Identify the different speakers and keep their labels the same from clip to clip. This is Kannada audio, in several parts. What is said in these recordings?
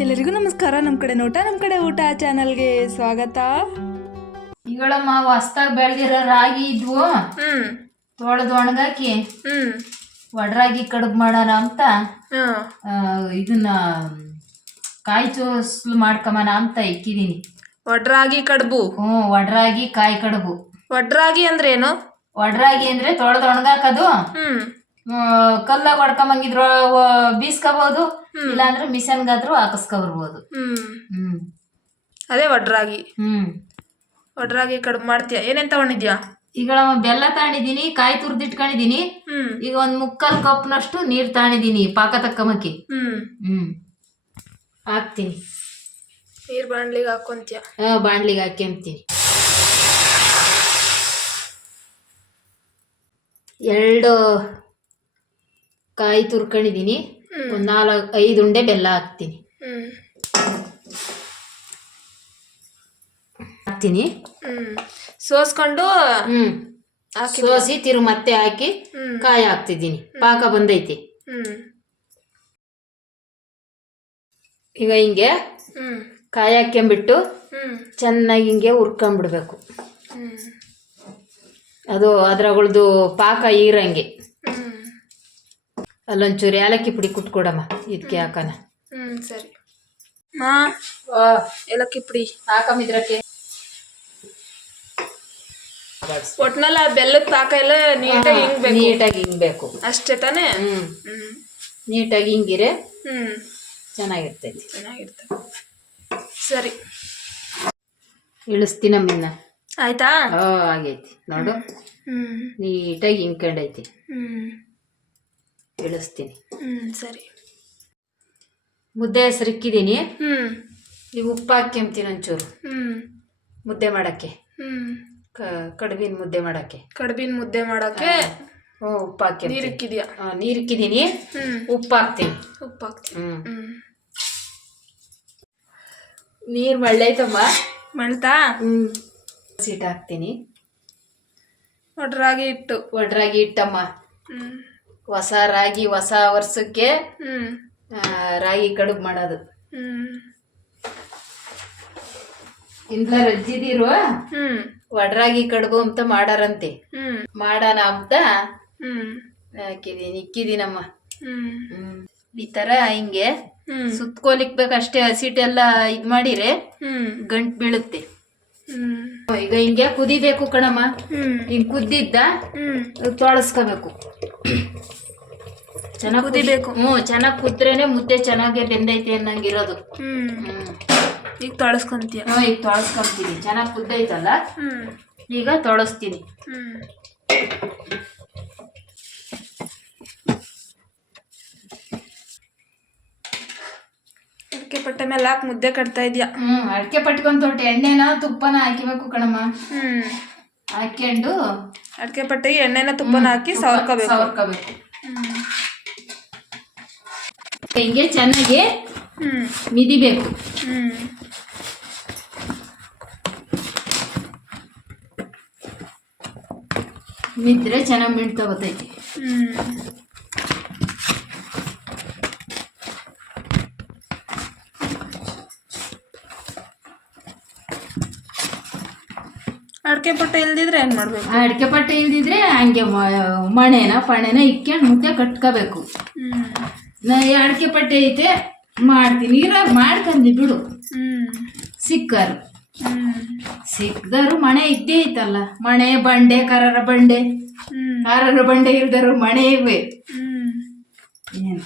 Speaker 1: ಎಲ್ಲರಿಗೂ ನಮಸ್ಕಾರ. ನಮ್ಮ ಕಡೆ ನೋಟ ನಮ್ಮ ಕಡೆ ಊಟ ಚಾನಲ್ಗೆ ಸ್ವಾಗತ.
Speaker 2: ಈಗಳಮ್ಮ ಹೊಸ್ದಾಗ ಬೆಳ್ದಿರೋ ರಾಗಿ ಇದ್ವು. ತೊಳೆದು ಒಣಗಾಕಿ ಒಡರಾಗಿ ಕಡುಬು ಮಾಡೋಣ ಅಂತ. ಆ, ಇದನ್ನ ಕಾಯಿ ಚೋಸ್ಲು ಮಾಡ್ಕೊಂಬನ ಅಂತ ಇಕ್ಕಿದೀನಿ.
Speaker 1: ಒಡ್ರಾಗಿ ಕಡುಬು.
Speaker 2: ಹ್ಞೂ ಒಡ್ರಾಗಿ ಕಾಯಿ ಕಡುಬು.
Speaker 1: ಒಡ್ರಾಗಿ ಅಂದ್ರೆ ಏನು
Speaker 2: ಒಡ್ರಾಗಿ ಅಂದ್ರೆ ತೊಳೆದು ಒಣಗಾಕದು.
Speaker 1: ಹ್ಮ್.
Speaker 2: ಕಲ್ಲಾಗ ಹೊಡ್ಕೊಂಬಂಗಿದ್ರ ಬೀಸ್ಕೋಬಹುದು ಇಲ್ಲಾಂದ್ರೆ ಮಿಷನ್ಗಾದ್ರೂ ಹಾಕಿಸ್ಕೊಬರ್ಬೋದು.
Speaker 1: ಹ್ಮ್. ಅದೇ ಒಡ್ರಾಗಿ.
Speaker 2: ಹ್ಮ್.
Speaker 1: ಒಡ್ರಾಗಿ ಕಡಿಮೆ ಮಾಡ್ತೀಯ? ಏನೇನ್ ತಗೊಂಡಿದ್ಯಾ?
Speaker 2: ಈಗ ಬೆಲ್ಲ ತಾಣಿದೀನಿ ಕಾಯಿ ತುರ್ದಿಟ್ಕೊಂಡಿದೀನಿ. ಈಗ ಒಂದ್ ಮುಕ್ಕಾಲ್ ಕಪ್ನಷ್ಟು ನೀರ್ ತಾಣಿದೀನಿ ಪಾಕ ತಕ್ಕಮಕ್ಕಿ.
Speaker 1: ಹ್ಮ್.
Speaker 2: ಹ್ಮ್. ಹಾಕ್ತೀನಿ.
Speaker 1: ನೀರ್ ಬಾಣ್ಲಿಗೆ ಹಾಕೊಂತೀಯ?
Speaker 2: ಆ, ಬಾಣ್ಲಿಗೆ ಹಾಕ್ಯಂತೀನಿ ಎರಡು ಕಾಯಿ
Speaker 1: ತುರ್ಕೊಂಡಿದ್ದೀನಿ
Speaker 2: ಒಂದು ನಾಲ್ಕು ಐದು ಉಂಡೆ ಬೆಲ್ಲ ಹಾಕ್ತೀನಿ. ಹಾಕ್ತೀನಿ.
Speaker 1: ಸೋಸ್ಕೊಂಡು
Speaker 2: ಹ್ಮ್. ಸೋಸಿ ತಿರು ಮತ್ತೆ ಹಾಕಿ ಕಾಯಿ ಹಾಕ್ತಿದ್ದೀನಿ. ಪಾಕ ಬಂದೈತಿ. ಈಗ ಹಿಂಗೆ ಕಾಯಿ ಹಾಕ್ಕೊಂಬಿಟ್ಟು
Speaker 1: ಹ್ಮ್.
Speaker 2: ಚೆನ್ನಾಗಿ ಹಿಂಗೆ ಹುರ್ಕೊಂಬಿಡ್ಬೇಕು. ಅದು ಅದ್ರಗಳದು ಪಾಕ ಈರಂಗೆ ಅಲ್ಲೊಂಚೂರು ಏಲಕ್ಕಿ ಪುಡಿ ಕುಟ್ಕೊಡಮ್ಮ ಇದಕ್ಕೆ ಹಾಕೋಣ
Speaker 1: ಹ್ಮ್ ಸರಿ. ಮಾ ಏಲಕ್ಕಿ ಪುಡಿ
Speaker 2: ಹಾಕಮಿದ್ರಕ್ಕೆ
Speaker 1: ಇದ್ರಕ್ಕೆ. ಆ ಬೆಲ್ಲದ ಪಾಕ ಎಲ್ಲ ನೀಟಾಗಿ ಹಿಂಗ್ಬೇಕು.
Speaker 2: ನೀಟಾಗಿ ಹಿಂಗ್ಬೇಕು.
Speaker 1: ಅಷ್ಟೇ ತಾನೇ?
Speaker 2: ಹ್ಮ್. ನೀಟಾಗಿ ಹಿಂಗಿರೆ
Speaker 1: ಹ್ಮ್.
Speaker 2: ಚೆನ್ನಾಗಿರ್ತೈತಿ.
Speaker 1: ಚೆನ್ನಾಗಿರ್ತದೆ. ಸರಿ.
Speaker 2: ಇಳಿಸ್ತೀನಮ್ಮಿನ್ನ
Speaker 1: ಆಯ್ತಾ?
Speaker 2: ಓ ಆಗೈತಿ. ನೋಡು.
Speaker 1: ಹ್ಮ್.
Speaker 2: ನೀಟಾಗಿ ಹಿಂಗ್ಕೊಂಡೈತಿ.
Speaker 1: ಹ್ಮ್.
Speaker 2: ಇಳಿಸ್ತೀನಿ.
Speaker 1: ಹ್ಮ್ ಸರಿ.
Speaker 2: ಮುದ್ದೆ ಹೆಸರು ಇಕ್ಕಿದ್ದೀನಿ
Speaker 1: ಹ್ಮ್.
Speaker 2: ನೀವು ಉಪ್ಪು ಹಾಕ್ಯಂತೀನಿ ಒಂಚೂರು.
Speaker 1: ಹ್ಮ್.
Speaker 2: ಮುದ್ದೆ ಮಾಡಕ್ಕೆ.
Speaker 1: ಹ್ಮ್.
Speaker 2: ಕ ಕಡುಬಿನ ಮುದ್ದೆ ಮಾಡಕ್ಕೆ.
Speaker 1: ಕಡ್ಬಿನ ಮುದ್ದೆ ಮಾಡಕ್ಕೆ
Speaker 2: ಹ್ಞೂ ಉಪ್ಪು ಹಾಕಿ
Speaker 1: ನೀರ್ ಇಕ್ಕಿದ್ಯಾ?
Speaker 2: ನೀರ್ ಇಕ್ಕಿದ್ದೀನಿ.
Speaker 1: ಹ್ಮ್.
Speaker 2: ಉಪ್ಪು ಹಾಕ್ತೀನಿ.
Speaker 1: ಉಪ್ಪು ಹಾಕ್ತೀನಿ.
Speaker 2: ಹ್ಮ್.
Speaker 1: ನೀರ್
Speaker 2: ನೀರು ಮಳ್ಳೈತಮ್ಮ
Speaker 1: ಮಳ್ತಾ?
Speaker 2: ಹ್ಮ್. ಸೀಟ್ ಹಾಕ್ತೀನಿ.
Speaker 1: ಒಡ್ರಾಗಿ ಇಟ್ಟು.
Speaker 2: ಒಡ್ರಾಗಿ ಇಟ್ಟಮ್ಮ.
Speaker 1: ಹ್ಮ್.
Speaker 2: ಹೊಸ ರಾಗಿ ಹೊಸ ವರ್ಷಕ್ಕೆ
Speaker 1: ಹ್ಮ್.
Speaker 2: ಆ, ರಾಗಿ ಕಡುಬು ಮಾಡೋದು.
Speaker 1: ಹ್ಮ್.
Speaker 2: ಇಂಥ ರಜ್ಜಿದಿರುವ
Speaker 1: ಹ್ಮ್.
Speaker 2: ಒಡ್ರಾಗಿ ಕಡುಬು ಅಂತ ಮಾಡಾರಂತೆ.
Speaker 1: ಹ್ಮ್.
Speaker 2: ಮಾಡೋಣ ಅಂತ
Speaker 1: ಹ್ಮ್.
Speaker 2: ಹಾಕಿದೀನಿ ಇಕ್ಕಿದೀನಮ್ಮ.
Speaker 1: ಹ್ಮ್.
Speaker 2: ಹ್ಮ್. ಈ ತರ ಹಿಂಗೆ
Speaker 1: ಹ್ಮ್.
Speaker 2: ಹಸಿಟ್ ಹಸಿಟ್ಟೆಲ್ಲ ಇದ್ ಮಾಡಿರೆ
Speaker 1: ಹ್ಮ್.
Speaker 2: ಗಂಟ್ ಬೀಳುತ್ತೆ.
Speaker 1: ಹ್ಮ್.
Speaker 2: ಈಗ ಹಿಂಗೆ ಕುದಿಬೇಕು ಕಣಮ್ಮ.
Speaker 1: ಹ್ಮ್.
Speaker 2: ಹಿಂಗ್ ಕುದ್ದಿದ್ದ
Speaker 1: ಹ್ಮ್.
Speaker 2: ತೊಳಸ್ಕೋಬೇಕು. ಚೆನ್ನಾಗಿ
Speaker 1: ಕುದಿಬೇಕು.
Speaker 2: ಹ್ಞೂ ಚೆನ್ನಾಗಿ ಕುದ್ರೇನೆ ಮುದ್ದೆ ಚೆನ್ನಾಗಿ ಬೆಂದೈತೆ ಅನ್ನಂಗಿರೋದು.
Speaker 1: ಹ್ಮ್.
Speaker 2: ಹ್ಮ್.
Speaker 1: ಈಗ ತೊಳಸ್ಕೊಂತೀಯ?
Speaker 2: ಹ್ಞೂ ಈಗ ತೊಳಸ್ಕೊಂತೀನಿ. ಚೆನ್ನಾಗಿ ಕುದ್ದೈತಲ್ಲ? ಈಗ ತೊಳಸ್ತೀನಿ.
Speaker 1: ಅಡಿಕೆ ಪಟ್ಟ ಮೇಲೆ ಹಾಕಿ ಮುದ್ದೆ ಕಟ್ತಾ ಇದೆಯಾ.
Speaker 2: ಹ್ಮ್ ಅಡಿಕೆ ಪಟ್ಕೊಂತ ತೊಟ್ಟೆ ಎಣ್ಣೆನ ತುಪ್ಪನ ಹಾಕಿಬೇಕು ಕಣಮ್ಮ.
Speaker 1: ಹ್ಮ್.
Speaker 2: ಹಾಕ್ಯಂಡು
Speaker 1: ಅಡಿಕೆ ಪಟ್ಟಿಗೆ ಎಣ್ಣೆನ ತುಪ್ಪನ ಹಾಕಿ ಸವರ್ಕೋಬೇಕು.
Speaker 2: ಸವರ್ಕೋಬೇಕು. ಹಿಂಗೆ ಚೆನ್ನಾಗಿ ಮಿದಿಬೇಕು.
Speaker 1: ಹ್ಮ್.
Speaker 2: ಮಿದ್ರೆ ಚೆನ್ನಾಗಿ ತಗೋತೈತಿ.
Speaker 1: ಅಡಿಕೆ ಪಟ್ಟೆ ಇಲ್ದಿದ್ರೆ ಏನ್ ಮಾಡ್ಬೇಕು?
Speaker 2: ಅಡಿಕೆ ಪಟ್ಟೆ ಇಲ್ದಿದ್ರೆ ಹಂಗೆ ಮಣೆನ ಪಣೆನ ಇಕ್ಕೊಂಡು ಮುದ್ದೆ ಕಟ್ಕೋಬೇಕು. ನಾ ಈ ಅಡಿಕೆ ಪಟ್ಟೆ ಐತೆ ಮಾಡ್ತೀನಿ. ಇರಾಗ ಮಾಡ್ಕಂದಿ ಬಿಡು. ಸಿಕ್ಕರು. ಸಿಕ್ಕದಾರು ಮಣೆ ಇದ್ದೇ ಐತಲ್ಲ. ಮಣೆ ಬಂಡೆ ಕರರ ಬಂಡೆ. ಕರರ ಬಂಡೆ ಇಲ್ದಾರು ಮಣೆ ಇವೆ. ಏನು?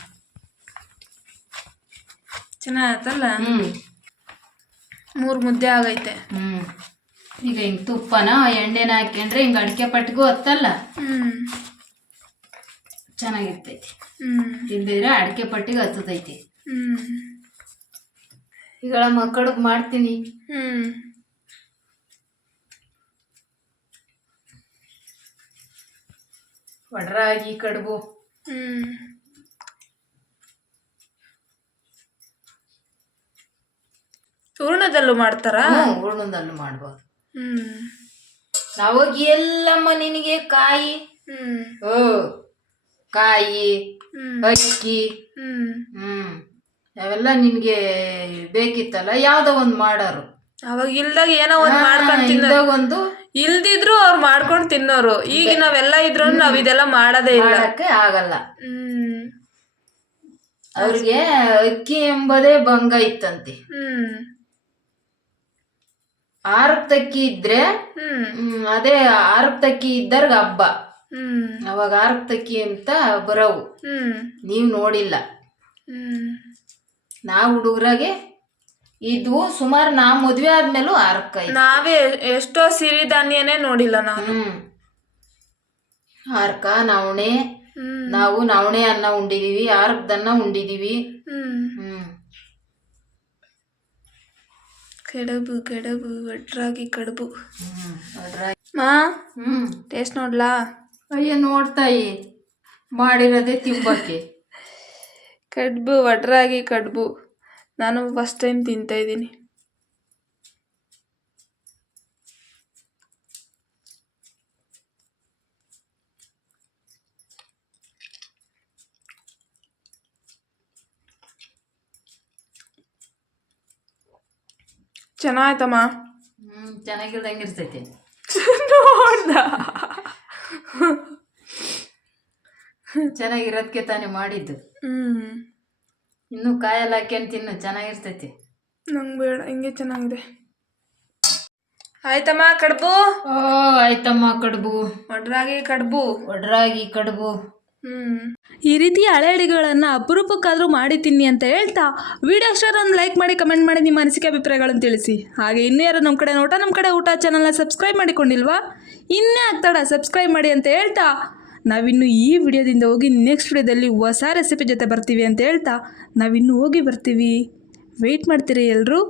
Speaker 1: ಚೆನ್ನಾಗತ್ತಲ್ಲ
Speaker 2: ಹ್ಮ್.
Speaker 1: ಮೂರ್ ಮುದ್ದೆ ಆಗೈತೆ.
Speaker 2: ಹ್ಮ್. ಈಗ ಹಿಂಗೆ ತುಪ್ಪನ ಎಣ್ಣೆನ ಹಾಕ್ಯಂಡ್ರೆ ಹಿಂಗೆ ಅಡಿಕೆ ಪಟ್ಟಿಗೂ ಹತ್ತಲ್ಲ ಚೆನ್ನಾಗಿರ್ತೈತಿ ಇಲ್ದಿದ್ರೆ ಅಡಿಕೆ ಪಟ್ಟಿಗೆ ಹತ್ತದೈತಿ
Speaker 1: ಹ್ಮ್
Speaker 2: ಈಗ ಮಕ್ಕಳಿಗೆ ಮಾಡ್ತೀನಿ
Speaker 1: ಹ್ಮ್
Speaker 2: ಒಡ್ರಾಗಿ ಕಡುಬು
Speaker 1: ಹೂರ್ಣದಲ್ಲೂ ಮಾಡ್ತಾರಾ
Speaker 2: ಹೂರ್ಣದಲ್ಲೂ ಮಾಡ್ಬೋದು
Speaker 1: ಹ್ಮ್.
Speaker 2: ಅವಾಗ ಎಲ್ಲಮ್ಮ ನಿನಗೆ ಕಾಯಿ
Speaker 1: ಹ್ಮ್.
Speaker 2: ಓ ಕಾಯಿ
Speaker 1: ಹ್ಮ್.
Speaker 2: ಅಕ್ಕಿ
Speaker 1: ಹ್ಮ್.
Speaker 2: ಹ್ಮ್. ಅವೆಲ್ಲ ನಿನಗೆ ಬೇಕಿತ್ತಲ್ಲ ಯಾವ್ದೋ ಒಂದು ಮಾಡೋರು.
Speaker 1: ಅವಾಗ ಇಲ್ದಾಗ ಏನೋ ಒಂದ್ ಮಾಡ್ಕೊಂಡು ತಿನ್ನೋ
Speaker 2: ಇಲ್ದಾಗ ಒಂದು
Speaker 1: ಇಲ್ದಿದ್ರು ಅವ್ರು ಮಾಡ್ಕೊಂಡು ತಿನ್ನೋರು. ಈಗ ನಾವೆಲ್ಲ ಇದ್ರು ನಾವ್ ಇದೆಲ್ಲ ಮಾಡೋದೇ ಇಲ್ಲ.
Speaker 2: ಮಾಡಕ್ಕೆ ಆಗಲ್ಲ.
Speaker 1: ಹ್ಮ್.
Speaker 2: ಅವ್ರಿಗೆ ಅಕ್ಕಿ ಎಂಬುದೇ ಭಂಗ ಇತ್ತಂತೆ.
Speaker 1: ಹ್ಮ್.
Speaker 2: ಆರಕ್ ತಕ್ಕಿ ಇದ್ರೆ ಅದೇ ಆರಕ್ ತಕ್ಕಿ ಇದ್ದರ್ಗ ಹಬ್ಬ ಅವಾಗ ಆರಕ್ ತಕ್ಕಿ ಅಂತ ಬರವು. ನೀವು ನೋಡಿಲ್ಲ. ನಾವು ಹುಡುಗರಾಗೆ ಇದು ಸುಮಾರು ನಾ ಮದ್ವೆ ಆದ್ಮೇಲೂ ಆರಕ್ಕ.
Speaker 1: ನಾವೇ ಎಷ್ಟೋ ಸಿರಿಧಾನ್ಯನೇ ನೋಡಿಲ್ಲ ನಾನು.
Speaker 2: ಆರ್ಕ ನವಣೆ ನಾವು ನವಣೆ ಅನ್ನ ಉಂಡಿದೀವಿ ಆರ್ಕದನ್ನ ಉಂಡಿದೀವಿ.
Speaker 1: ಹ್ಮ್. ಕಡುಬು ಕಡಬು ಒಟ್ರಾಗಿ ಕಡುಬು. ಮಾ ಟೇಸ್ಟ್ ನೋಡ್ಲಾ?
Speaker 2: ಅಯ್ಯ ನೋಡ್ತಾಯಿ. ಮಾಡಿರೋದೇ ತಿಂಬಕ್ಕೆ.
Speaker 1: ಕಡುಬು ಒಟ್ರಾಗಿ ಕಡುಬು. ನಾನು ಫಸ್ಟ್ ಟೈಮ್ ತಿಂತಾ ಇದ್ದೀನಿ. ಚೆನ್ನಾಯ್ತಮ್ಮ.
Speaker 2: ಹ್ಮ್ ಚೆನ್ನಾಗಿಲ್ದಂಗೆ ಇರ್ತೈತಿ.
Speaker 1: ನೋಡ್ದ.
Speaker 2: ಚೆನ್ನಾಗಿರೋದಕ್ಕೆ ತಾನೇ ಮಾಡಿದ್ದು.
Speaker 1: ಹ್ಮ್.
Speaker 2: ಇನ್ನು ಕಾಯಲ್ಲ ಹಾಕ್ಯನ್ ತಿನ್ನು ಚೆನ್ನಾಗಿರ್ತೈತಿ.
Speaker 1: ನಂಗೆ ಬೇಡ ಹಿಂಗೆ ಚೆನ್ನಾಗಿದೆ. ಆಯ್ತಮ್ಮ ಕಡುಬು?
Speaker 2: ಓ ಆಯ್ತಮ್ಮ ಕಡುಬು.
Speaker 1: ಒಡ್ರಾಗಿ ಕಡುಬು.
Speaker 2: ಒಡ್ರಾಗಿ ಕಡುಬು.
Speaker 1: ಹ್ಮ್.
Speaker 3: ಈ ರೀತಿ ಹಳೆ ಅಡಿಗೆಗಳನ್ನು ಅಪರೂಪಕ್ಕಾದರೂ ಮಾಡಿ ತಿನ್ನಿ ಅಂತ ಹೇಳ್ತಾ ವಿಡಿಯೋ ಸ್ಟಾರ್ ಒಂದು ಲೈಕ್ ಮಾಡಿ, ಕಮೆಂಟ್ ಮಾಡಿ ನಿಮ್ಮ ಅನಿಸಿಕೆ ಅಭಿಪ್ರಾಯಗಳನ್ನು ತಿಳಿಸಿ. ಹಾಗೆ ಇನ್ನೂ ಯಾರು ನಮ್ಮ ಕಡೆ ನೋಟ, ನಮ್ಮ ಕಡೆ ಊಟ ಚಾನಲ್ನ ಸಬ್ಸ್ಕ್ರೈಬ್ ಮಾಡಿಕೊಂಡಿಲ್ವಾ? ಇನ್ನೇ ಆಗ್ತಾಡ ಸಬ್ಸ್ಕ್ರೈಬ್ ಮಾಡಿ ಅಂತ ಹೇಳ್ತಾ. ನಾವಿನ್ನು ಈ ವಿಡಿಯೋದಿಂದ ಹೋಗಿ ನೆಕ್ಸ್ಟ್ ವಿಡಿಯೋದಲ್ಲಿ ಹೊಸ ರೆಸಿಪಿ ಜೊತೆ ಬರ್ತೀವಿ ಅಂತ ಹೇಳ್ತಾ. ನಾವಿನ್ನು ಹೋಗಿ ಬರ್ತೀವಿ. ವೆಯ್ಟ್ ಮಾಡ್ತೀರಿ ಎಲ್ಲರೂ